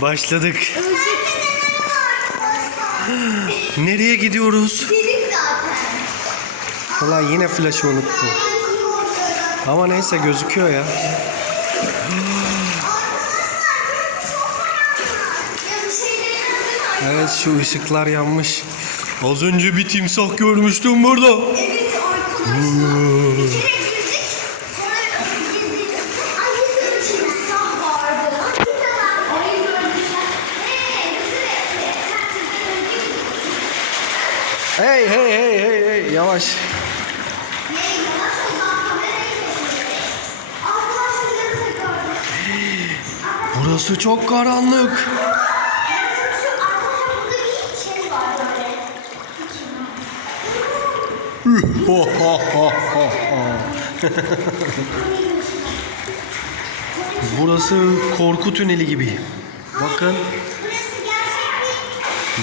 Başladık. Nereye gidiyoruz? Ulan yine flaşı unuttum. Ama neyse gözüküyor ya. Evet şu ışıklar yanmış. Az önce bir timsah görmüştüm burada. Evet arkadaşlar. Hey hey hey hey hey yavaş. Burası çok karanlık. Burası korku tüneli gibi. Bakın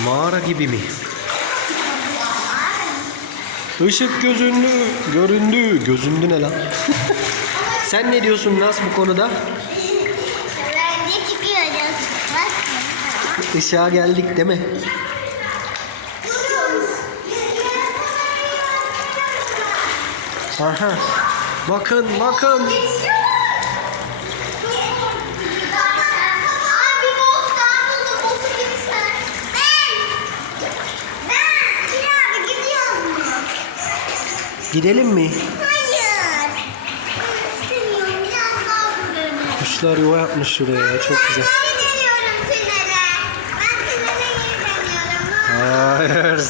mağara gibi mi? Işık gözündü, göründü. Gözündü ne lan? Sen ne diyorsun Nas bu konuda? Bence çıkıyoruz. Bak. Işığa geldik değil mi? Aha. Bakın bakın. Abi bot daha buldum. Botu kimsen? Ben. Ben. Bir abi gidiyoruz mu? Gidelim mi? Hayır. Ben istemiyorum. Biraz daha buradayım. Kuşlar yuva yapmış şuraya ya çok güzel. Hayır.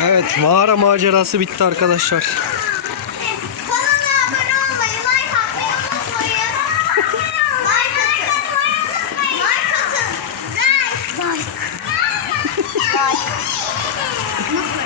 Evet mağara macerası bitti arkadaşlar. rồi.